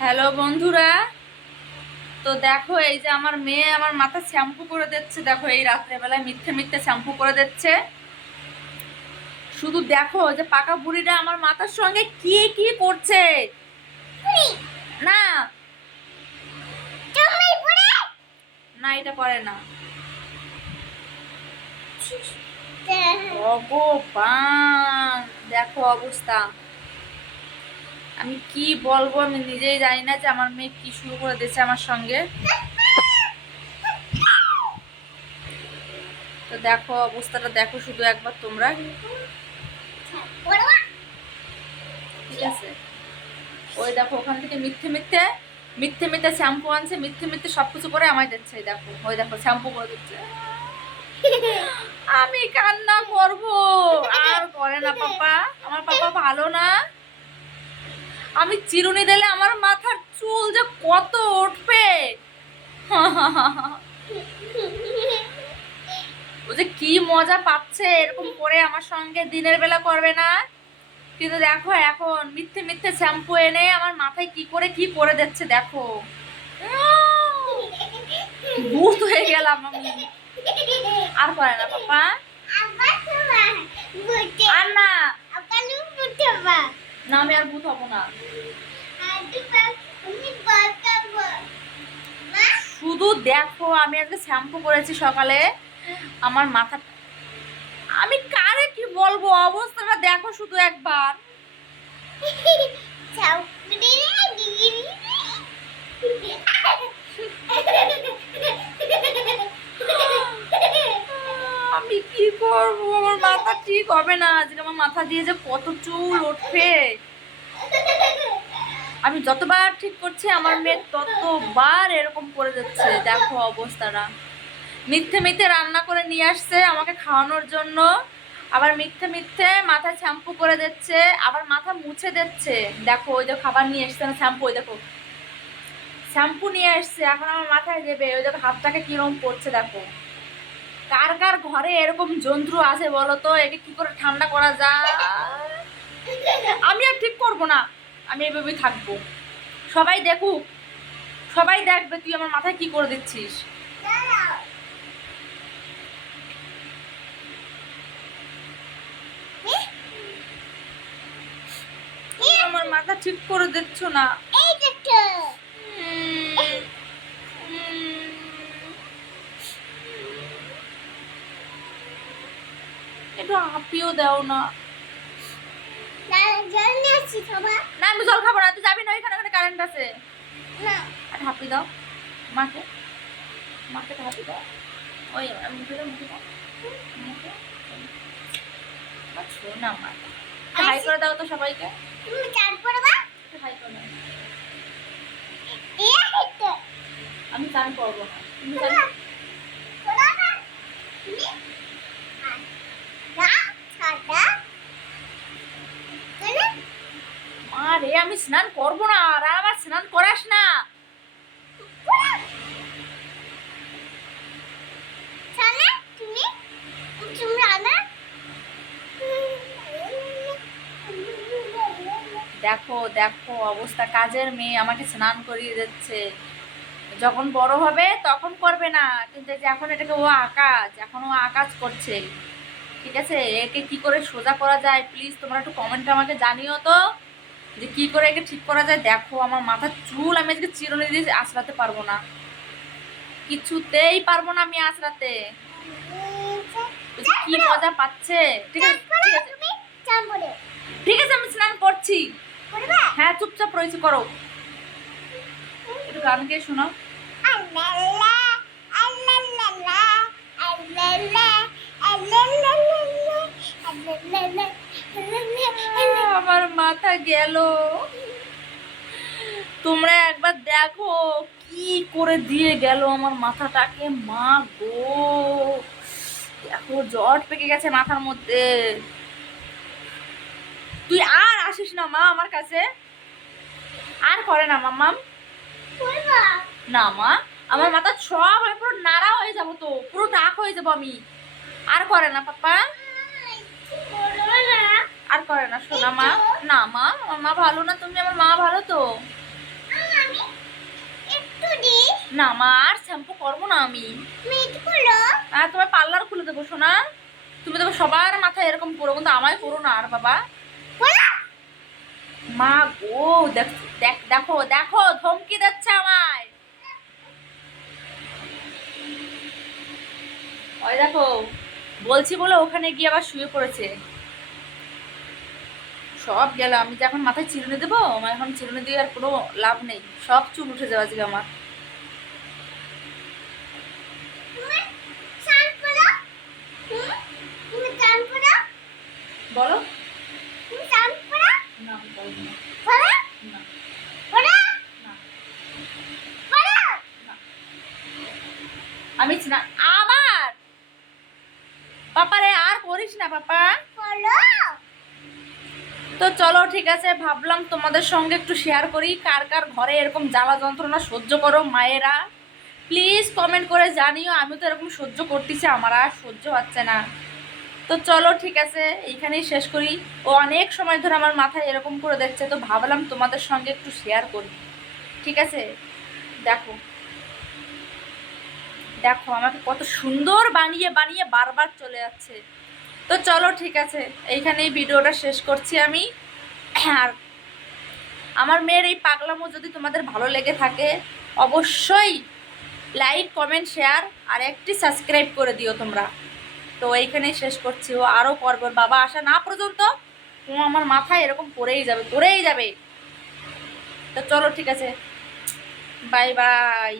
Hello বন্ধুরা। তো দেখো এই যে আমার মেয়ে আমার মাথা শ্যাম্পু করে দিচ্ছে। দেখো এই রাত্রেবেলায় মিথ্যে মিথ্যে শ্যাম্পু করে দিচ্ছে। শুধু দেখো যে পাকা বুড়িটা আমার মাথার সঙ্গে কি কি করছে? না। না এটা করে না। ভগবান দেখো অবস্থা। আমি কি বলব আমি নিজেই জানি না যে আমার মেয়ে কি শুরু করে দিয়েছে আমার সঙ্গে। তো দেখো, অবস্থাটা দেখো শুধু একবার তোমরা। ঠিক আছে? ওই দেখো, ওখান থেকে মিথ্যে মিথ্যে মিথ্যে মিথ্যে শ্যাম্পু আনছে, মিথ্যে মিথ্যে সব কিছু করে আমায় দিচ্ছে দেখো। ওই দেখো, শ্যাম্পু করে দিচ্ছে। আমি কান্না করব। আর করে না, পাপা। আমার পাপা ভালো না। আমি চিরুনি দিলে আমার মাথার চুল যে কত উঠবে। ও যে কি মজা পাচ্ছে এরকম করে আমার সঙ্গে দিনের বেলা করবে না। কিন্তু দেখো এখন মিথ্যে মিথ্যে শ্যাম্পু এনে আমার মাথায় কি করে কি করে দিচ্ছে দেখো। ভূত হয়ে গেলাম আমি। আর করে না পাপা। আর না। না আমি আর ভূত হব না। শুধু দেখো আমি আজকে শ্যাম্পু করেছি সকালে। আমার মাথা আমি কারে কি বলব? অবস্থাটা দেখো শুধু একবার। আমি কি করব? আমার মাথা ঠিক হবে না। আজকে আমার মাথা দিয়ে যে কত চুল উঠবে। আমি যতবার ঠিক করছি, আমার মেয়ে ততবার এরকম করে যাচ্ছে। দেখো অবস্থাটা। মিথ্যে মিথ্যে রান্না করে নিয়ে আসছে আমাকে খাওয়ানোর জন্য। আবার মিথ্যে মিথ্যে মাথায় শ্যাম্পু করে দিচ্ছে, আবার মাথা মুছে দিচ্ছে। দেখো, ওই দেখো খাবার নিয়ে এসছে না, শ্যাম্পু, ওই দেখো। শ্যাম্পু নিয়ে এসছে, এখন আমার মাথায় দেবে। ওই দেখো, হাতটাকে কীরকম পড়ছে দেখো। কার কার ঘরে এরকম যন্ত্র আছে বলো তো? একে কি করে ঠান্ডা করা যায়? আমি আর ঠিক করব না। আমি এভাবেই থাকব। সবাই দেখুক। সবাই দেখবে তুই আমার মাথায় কি করে দিচ্ছিস। আমার মাথা ঠিক করে দিচ্ছ না। একটু হাঁপিও দাও না। না আমি জল খাব না। তুই যাবি না ওইখানে ওখানে কারেন্ট আছে। আর হাঁপি দাও। মাকে। মাকে তো হাঁপি দাও। ওই মুখে দাও মুখে দাও। মুখে ছো না মা। হাই করে দাও তো সবাইকে। একটু হাই করে দাও। আমি চান করব না। তুমি চান রে আমি স্নান করব না আর আমার স্নান করাস না। দেখো দেখো অবস্থা। কাজের মেয়ে আমাকে স্নান করিয়ে দিচ্ছে। যখন বড় হবে তখন করবে না। কিন্তু যে এখন এটাকে ও আকাজ এখন ও আকাজ করছে। ঠিক আছে? একে কি করে সোজা করা যায়? প্লিজ তোমরা একটু কমেন্টে আমাকে জানিও তো। যে কি করে একে ঠিক করা যায় দেখো আমার মাথার চুল আমি আজকে চিরুনি দিয়ে আঁচড়াতে পারব না। কিছুতেই পারব না আমি আঁচড়াতে কি মজা পাচ্ছে? ঠিক আছে ঠিক আছে। আমি স্নান করছি। হ্যাঁ চুপচাপ রয়েছে করো। একটু গান গিয়ে শোনাও। আমার মাথা গেল। তোমরা একবার দেখো কি করে দিয়ে গেল আমার মাথাটাকে। মা গো দেখো জট পেকে গেছে মাথার মধ্যে। তুই আর আসিস না, মা, আমার কাছে। আর করে না, মাম্মাম। না, মা, আমার মাথা সব পুরো নাড়া হয়ে যাব তো, পুরো টাক হয়ে যাব আমি। আর করে না পাপা আর করে না শোনা মা। না মা, আমার মা ভালো না, তুমি আমার মা ভালো তো। না মা, আর শ্যাম্পু করব না আমি। আর তোমার পার্লার খুলে দেবো শোনা তুমি দেবো সবার মাথায় এরকম করো কিন্তু আমায় করো না, আর বাবা। মা গো দেখ- দেখো দেখো, ধমকি দিচ্ছে আমায়। ওই দেখো, বলছি বলে ওখানে গিয়ে আবার শুয়ে পড়েছে। সব গেল। আমি যে এখন মাথায় চিরুনি দেবো আমার এখন চিরুনি দিয়ে আর কোনো লাভ নেই। সব চুল উঠে যাওয়া আজকে আমার। বলো। আমি আবার পাপারে আর করিস না পাপা। বলো তো চলো, ঠিক আছে, ভাবলাম তোমাদের সঙ্গে একটু শেয়ার করি, কার কার ঘরে এরকম জ্বালা যন্ত্রণা সহ্য করো মায়েরা। প্লিজ কমেন্ট করে জানিও আমি তো এরকম সহ্য করতেছি, আমার আর সহ্য হচ্ছে না। তো চলো, ঠিক আছে, এইখানেই শেষ করি। ও অনেক সময় ধরে আমার মাথায় এরকম করে দেখছে, তো ভাবলাম তোমাদের সঙ্গে একটু শেয়ার করি। ঠিক আছে? দেখো। দেখো, আমাকে কত সুন্দর বানিয়ে বানিয়ে বারবার চলে যাচ্ছে। তো চলো, ঠিক আছে। এইখানেই ভিডিওটা শেষ করছি আমি। আর আমার মেয়ের এই পাগলামো যদি তোমাদের ভালো লেগে থাকে, অবশ্যই লাইক কমেন্ট শেয়ার আর একটি সাবস্ক্রাইব করে দিও তোমরা। তো এইখানেই শেষ করছি। ও আরও ওর বাবা আসা না পর্যন্ত ও আমার মাথায় এরকম পড়েই যাবে পড়েই যাবে। তো চলো, ঠিক আছে। Bye bye